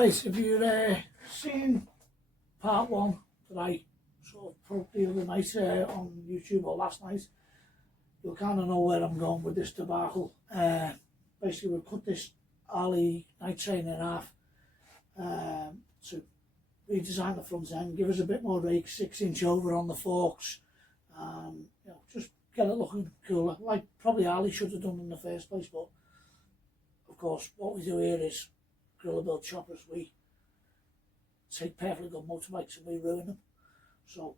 Alright, if you're seeing part one that I sort of put up the other night on YouTube or last night, you'll kind of know where I'm going with this debacle. Basically, we cut this Harley Night Train in half to redesign the front end, give us a bit more rake, 6-inch over on the forks, and just get it looking cooler, like probably Harley should have done in the first place. But of course, what we do here is griller build choppers. We take perfectly good motorbikes and we ruin them. So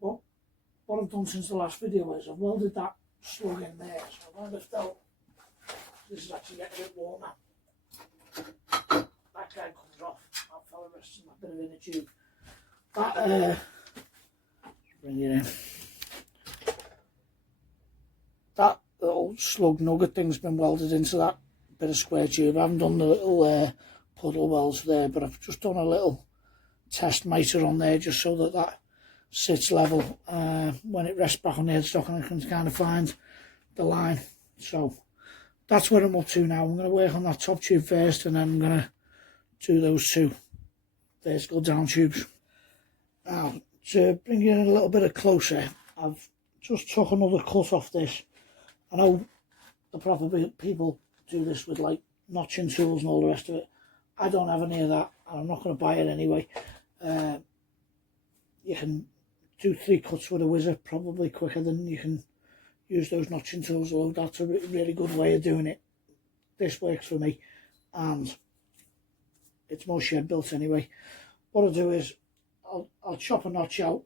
what I've done since the last video is I've welded that slug in there. So I'm going to lift out. This is actually getting a bit warmer. That guy comes off. That fella rests in that bit of inner tube. That bring it in. That little slug nugget thing's been welded into that bit of square tube. I haven't done the little puddle welds there, but I've just done a little test mitre on there just so that that sits level when it rests back on the headstock, and I can kind of find the line. So that's what I'm up to now. I'm going to work on that top tube first, and then I'm going to do those two vertical down tubes. Now, to bring it in a little bit closer, I've just took another cut off this. I know the proper people do this with like notching tools and all the rest of it. I don't have any of that, and I'm not going to buy it anyway. You can do 3 cuts with a whizzer probably quicker than you can use those notching tools. So that's a really good way of doing it. This works for me, and it's more shed built anyway. What I'll do is I'll chop a notch out,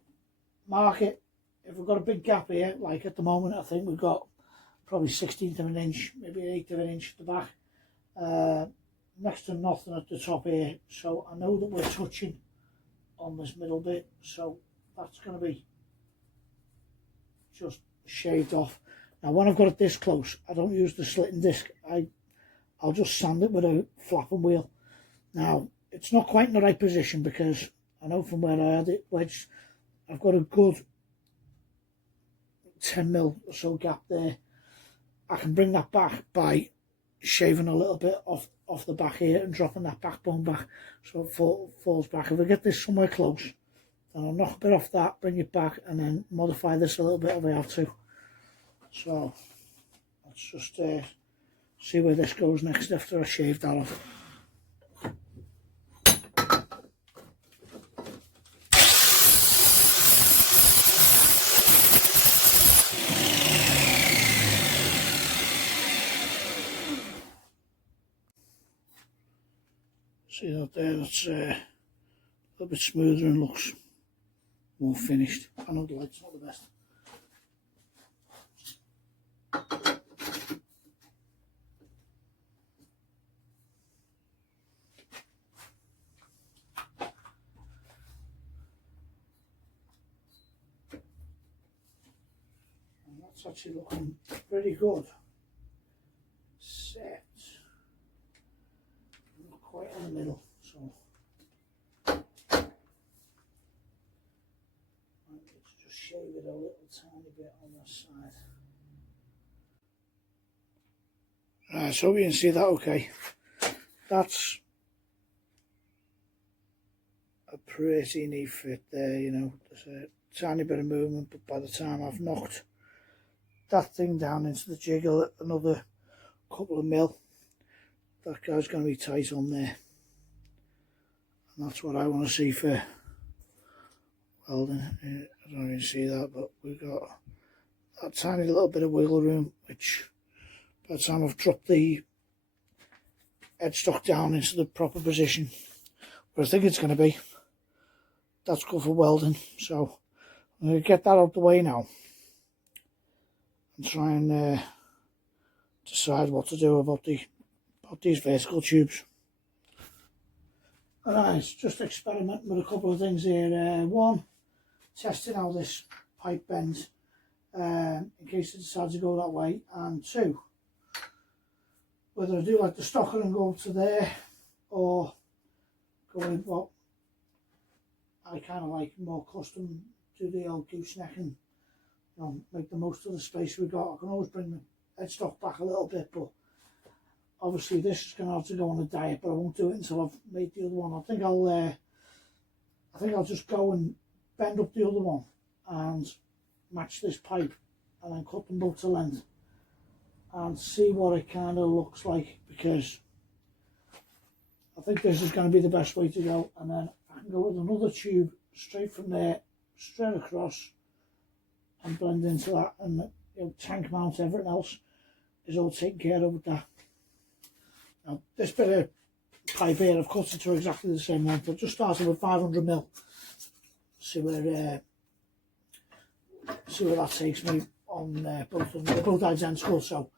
mark it. If we've got a big gap here, like at the moment, I think we've got probably 1/16 of an inch, maybe 1/8 of an inch at the back. Next to nothing at the top here, so I know that we're touching on this middle bit, so that's going to be just shaved off. Now when I've got it this close, I don't use the slitting disc. I'll just sand it with a flapping wheel. Now it's not quite in the right position because I know from where I had it wedged, I've got a good 10mm or so gap there. I can bring that back by shaving a little bit off the back here and dropping that backbone back so it falls back. If I get this somewhere close, then I'll knock a bit off that, bring it back, and then modify this a little bit if I have to. So let's just see where this goes next after I shave that off. See that there, that's a little bit smoother and looks more finished. I know the light's not the best. And that's actually looking pretty good. Set. Quite in the middle, so let's just shave it a little tiny bit on this side. Right, so we can see that okay. That's a pretty neat fit there, you know. There's a tiny bit of movement, but by the time I've knocked that thing down into the jiggle another couple of mil, that guy's going to be tight on there, and that's what I want to see for welding. I don't even see that, but we've got that tiny little bit of wiggle room, which by the time I've dropped the headstock down into the proper position where I think it's going to be, that's good for welding. So I'm going to get that out the way now and try and decide what to do about these vertical tubes. Alright, just experimenting with a couple of things here. One, testing how this pipe bends in case it decides to go that way, and 2, whether I do like the stocker and go to there, or go with what I kind of like more custom, do the old gooseneck and make the most of the space we got. I can always bring the headstock back a little bit, but obviously this is going to have to go on a diet, but I won't do it until I've made the other one. I think I'll just go and bend up the other one and match this pipe, and then cut them both to length and see what it kind of looks like, because I think this is going to be the best way to go. And then I can go with another tube straight from there, straight across, and blend into that, and tank mount, everything else is all taken care of with that. Now this bit of pipe here, I've cut it to exactly the same length. I've just started with 500mm, see where that takes me on both of them. They're both identical, so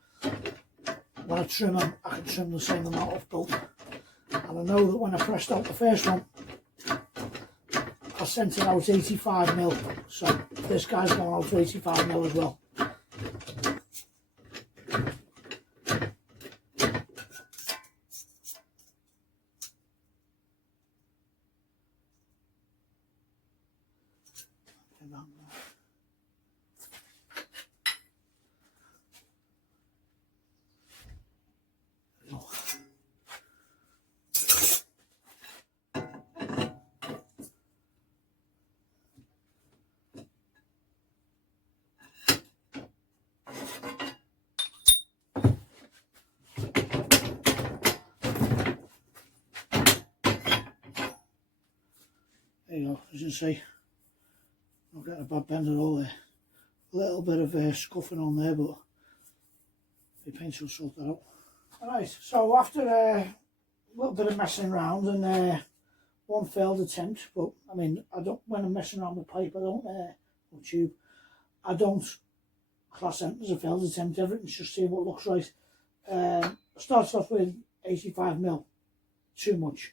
when I trim them, I can trim the same amount off both. And I know that when I pressed out the first one, I sent it out 85mm, so this guy's going out to 85mm as well. There you go, as you can see, not getting a bad bend at all there. A little bit of scuffing on there, but the paint will sort that out. Alright, so after a little bit of messing around and one failed attempt, but I mean, when I'm messing around with pipe, or tube, I don't class it as a failed attempt. Everything's just seeing what looks right. I started off with 85mm, too much,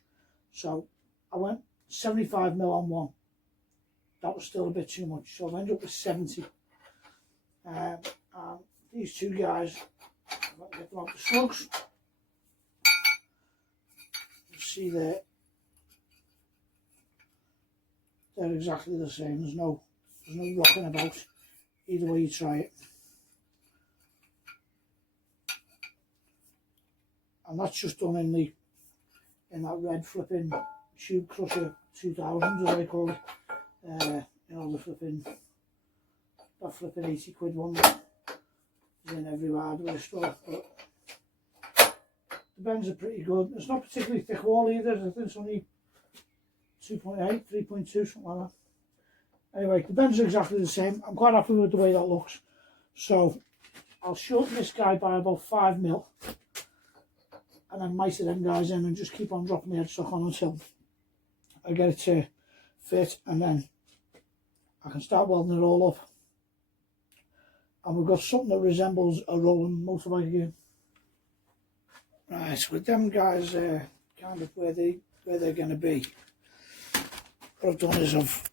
so I went 75mm on one. That was still a bit too much, so I ended up with 70. And these two guys, if I can get them out the slugs, you see they're exactly the same. There's no rocking about either way you try it. And that's just done in that red flipping Tube Crusher 2000, as I call it. You know, that flipping 80 quid one that is in every hardware store. But the bends are pretty good. It's not particularly thick wall either. I think it's only 2.8, 3.2, something like that. Anyway, the bends are exactly the same. I'm quite happy with the way that looks. So I'll shorten this guy by about 5mm, and then mitre them guys in and just keep on dropping the headstock on until I get it to fit, and then I can start welding it all up. And we've got something that resembles a rolling motorbike again. Right, with them guys kind of where they're going to be, what I've done is I've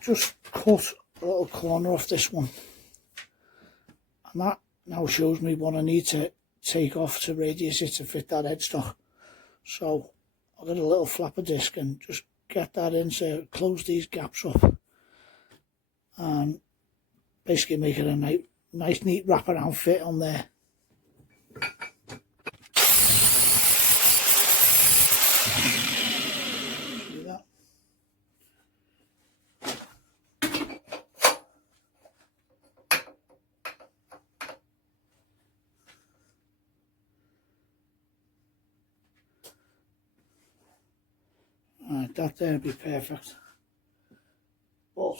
just cut a little corner off this one, and that now shows me what I need to take off to radius it to fit that headstock. So I've got a little flapper disc and just get that in to close these gaps up and basically make it a nice neat wraparound fit on there. See that? Right, that there would be perfect. But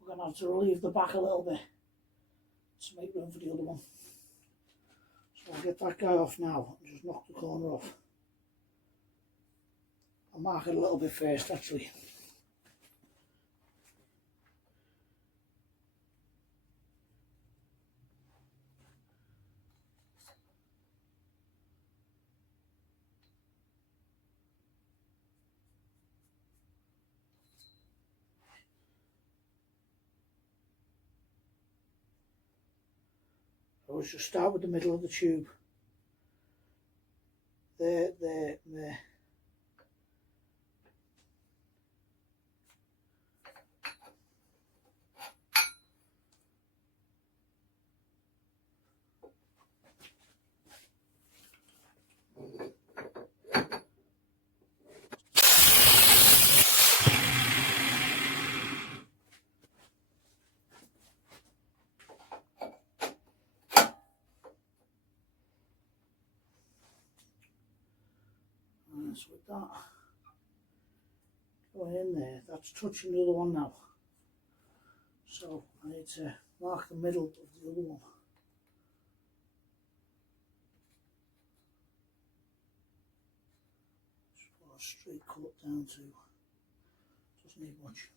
we're going to have to relieve the back a little bit to make room for the other one. So I'll get that guy off now and just knock the corner off. I'll mark it a little bit first actually. I always just start with the middle of the tube. There, there, there. So with that going in there, that's touching the other one now. So I need to mark the middle of the other one. Just put a straight cut down to, doesn't need much.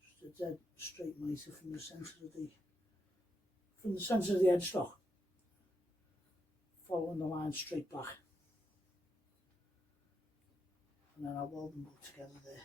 Just a dead straight mitre from the centre of the headstock, following the line straight back. And then I'll weld them both together there.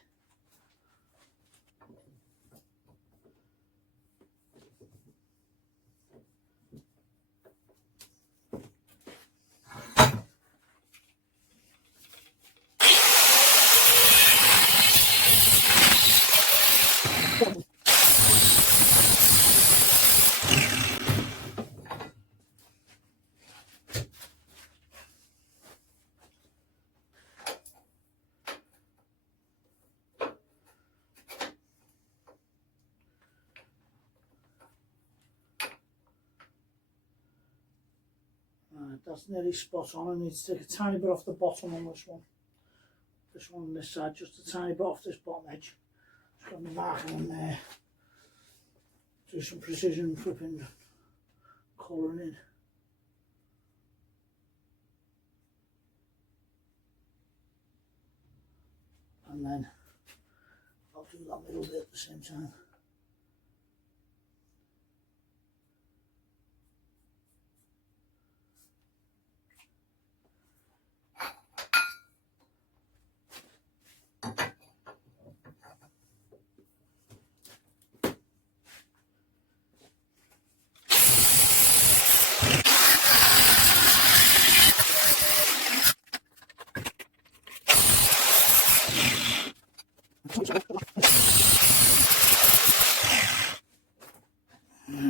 That's nearly spot on. I need to take a tiny bit off the bottom on this one. This one on this side, just a tiny bit off this bottom edge. Just got my marker in there. Do some precision flipping, colouring in. And then I'll do that middle bit at the same time.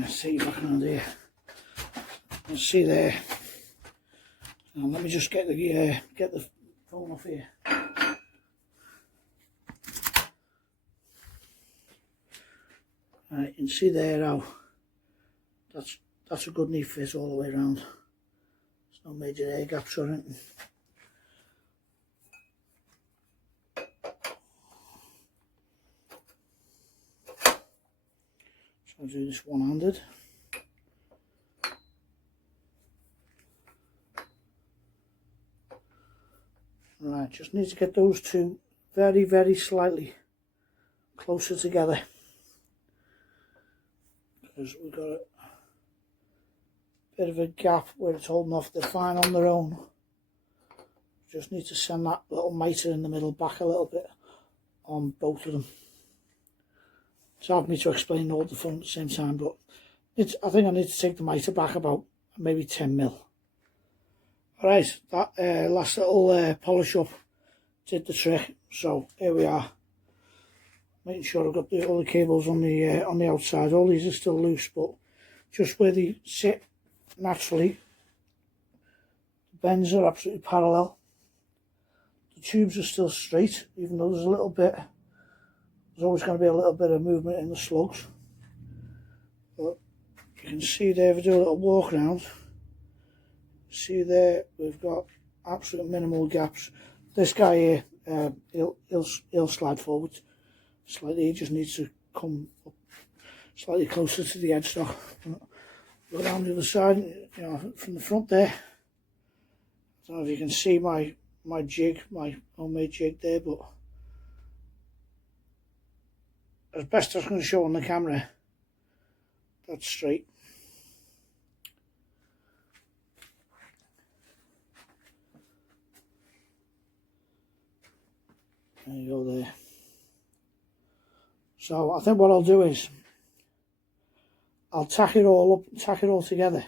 See if I can do it. Let's see there. Now let me just get the phone off here. Right, you can see there how that's a good neat fit all the way around. There's no major air gaps or anything. I'll do this one-handed. Right, just need to get those two very, very slightly closer together, because we've got a bit of a gap where it's holding off. They're fine on their own. Just need to send that little mitre in the middle back a little bit on both of them. It's hard for me to explain all the front at the same time, but I think I need to take the mitre back about maybe 10mm. Alright, that last little polish up did the trick. So here we are, making sure I've got all the cables on the outside. All these are still loose, but just where they sit naturally, the bends are absolutely parallel. The tubes are still straight, even though there's a little bit. There's always going to be a little bit of movement in the slugs. But you can see there, if we do a little walk around, see there, we've got absolute minimal gaps. This guy here, he'll slide forward slightly. He just needs to come up slightly closer to the headstock. Go down the other side, you know, from the front there. I don't know if you can see my jig, my homemade jig there, but as best as I can show on the camera, that's straight. There you go there. So I think what I'll do is I'll tack it all up, tack it all together,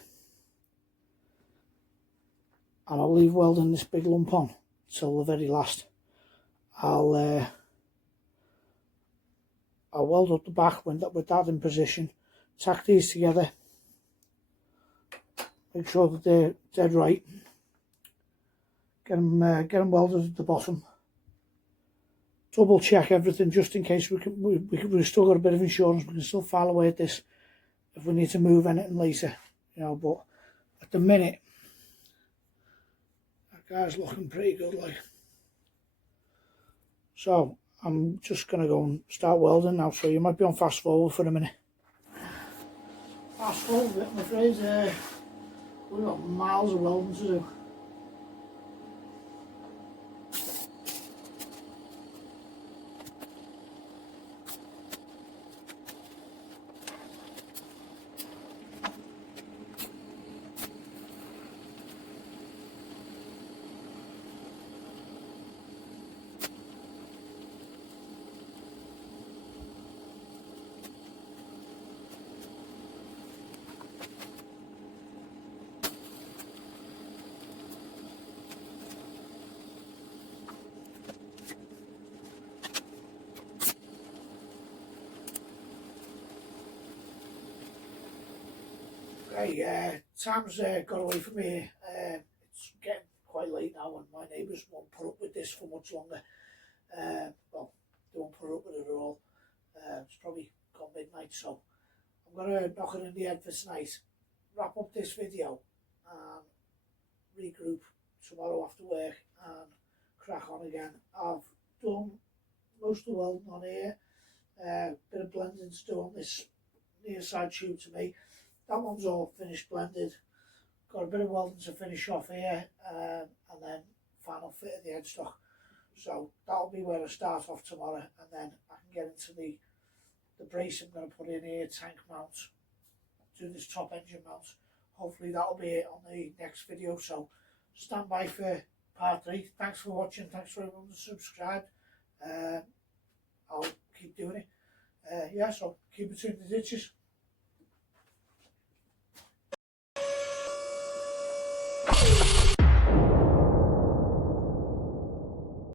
and I'll leave welding this big lump on till the very last. I'll weld up the back with that in position, tack these together, make sure that they're dead right, get them welded at the bottom, double check everything just in case we've still got a bit of insurance. We can still file away at this if we need to move anything later, you know. But at the minute, that guy's looking pretty good, like. So I'm just gonna go and start welding now. So you might be on fast forward for a minute. Fast forward, I'm afraid. We've got miles of welding to do. Okay, time's got away from me. It's getting quite late now, and my neighbours won't put up with this for much longer. Well, they won't put up with it at all. It's probably got midnight, so I'm gonna knock it in the head for tonight. Wrap up this video and regroup tomorrow after work and crack on again. I've done most of the welding on here. Bit of blending to do on this near side tube to me. That one's all finished blended. Got a bit of welding to finish off here, and then final fit of the headstock. So that'll be where I start off tomorrow, and then I can get into the brace I'm going to put in here, tank mounts, do this top engine mounts. Hopefully that'll be it on the next video. So stand by for part 3. Thanks for watching. Thanks for everyone who subscribed. I'll keep doing it. Yeah, so keep between the ditches.